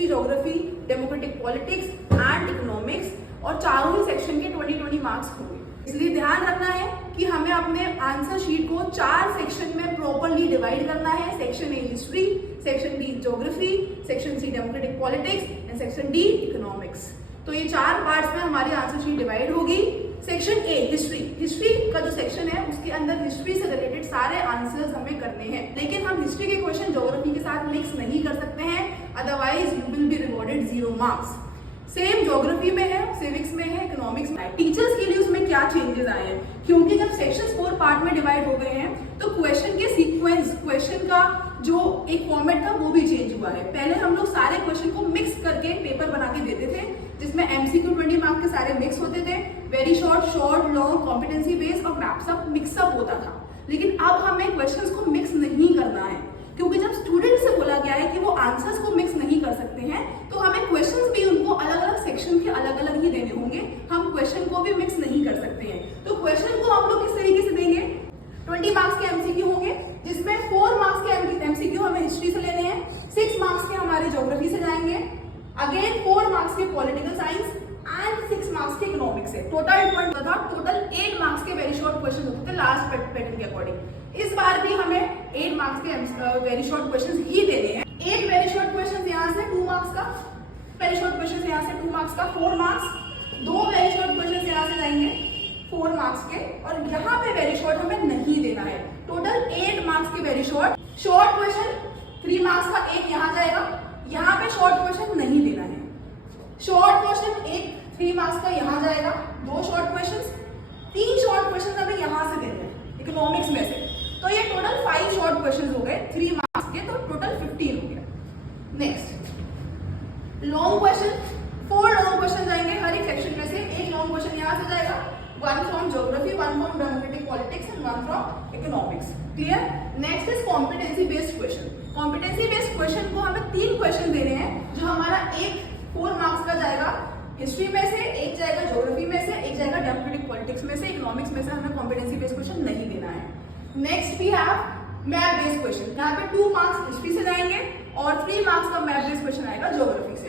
History, geography, democratic politics and economics, और चारों ही section के 20-20 मार्क्स होंगे। इसलिए ध्यान रखना है कि हमें अपने आंसर शीट को 4 सेक्शन में प्रॉपरली डिवाइड करना है। Section A history, section B geography, section C democratic politics and section D economics. तो ये 4 पार्ट्स में हमारी आंसर शीट डिवाइड होगी। सेक्शन ए हिस्ट्री, हिस्ट्री का जो सेक्शन है उसके अंदर हिस्ट्री से रिलेटेड सारे आंसर्स हमें करने हैं, लेकिन हम हिस्ट्री के क्वेश्चन ज्योग्राफी के साथ मिक्स नहीं कर सकते हैं, otherwise you will be rewarded 0 marks. Same geography में है, सिविक्स में है, इकोनॉमिक्स में है। टीचर्स के लिए उसमें क्या चेंजेस आए हैं, क्योंकि जब सेक्शंस 4 पार्ट में डिवाइड हो गए हैं तो क्वेश्चन के सीक्वेंस, क्वेश्चन का जो एक फॉर्मेट था वो भी चेंज हुआ है। पहले हम लोग सारे क्वेश्चन को मिक्स करके पेपर बना के देते थे, जिसमें एमसीक्यू 20 मार्क्स के सारे मिक्स होते थे, very short, short, long, competency based और मैप्सअप मिक्सअप होता था। लेकिन अब हमें क्वेश्चंस को मिक्स नहीं करना है, क्योंकि जब स्टूडेंट से बोला गया है कि वो आंसर्स को मिक्स नहीं कर सकते हैं, तो हमें क्वेश्चंस भी उनको अलग अलग सेक्शन के अलग अलग ही देने होंगे। हम क्वेश्चन को भी मिक्स नहीं कर सकते हैं। तो क्वेश्चन को हम लोग किस तरीके से देंगे, 20 मार्क्स के एमसीक्यू होंगे, जिसमें 4 मार्क्स के एमसीक्यू हमें हिस्ट्री से लेने हैं, 6 मार्क्स के हमारे ज्योग्राफी से जाएंगे, अगेन 4 मार्क्स के पॉलिटिकल साइंस एंड 6 मार्क्स के इकोनॉमिक्स से। टोटल 8 मार्क्स के वेरी शॉर्ट क्वेश्चन होते थे लास्ट पैटर्न के अकॉर्डिंग। इस बार भी हमें 8 मार्क्स के वेरी शॉर्ट क्वेश्चन ही देने हैं। एक वेरी शॉर्ट क्वेश्चन यहाँ से 2 मार्क्स का, वेरी शॉर्ट क्वेश्चन यहाँ से 2 मार्क्स का 4 मार्क्स, 2 वेरी शॉर्ट क्वेश्चन यहाँ से जाएंगे 4 मार्क्स के, और यहाँ पे वेरी शॉर्ट हमें नहीं देना है। टोटल 8 मार्क्स के वेरी शॉर्ट क्वेश्चन 3 मार्क्स का एक यहाँ जाएगा, यहाँ पे शॉर्ट क्वेश्चन नहीं देना है। शॉर्ट क्वेश्चन एक 3 मार्क्स का यहाँ जाएगा, 2 शॉर्ट क्वेश्चन, 3 शॉर्ट क्वेश्चन हमें यहाँ से देने हैं इकोनॉमिक्स में से। तो ये टोटल 5 शॉर्ट क्वेश्चन हो गए 3 मार्क्स के, तो टोटल 15 हो गया। Next long question, 4 long question जाएंगे हर एक सेक्शन में से। एक लॉन्ग क्वेश्चन यहाँ से जाएगा, 1 from geography, 1 from democratic politics and 1 from economics. Clear. Next is competency based question. Competency based question को हमें 3 क्वेश्चन देने हैं, जो हमारा एक 4 मार्क्स का जाएगा हिस्ट्री में से, एक जाएगा ज्योग्राफी में से, एक जाएगा डेमोक्रेटिक पॉलिटिक्स में से, इकोनॉमिक्स में से हमें कॉम्पिटेंसी बेस्ड क्वेश्चन नहीं देना है। Next we have map based question, यहाँ पे 2 मार्क्स हिस्ट्री से जाएंगे और 3 मार्क्स का मैप बेस्ड क्वेश्चन आएगा ज्योग्राफी से।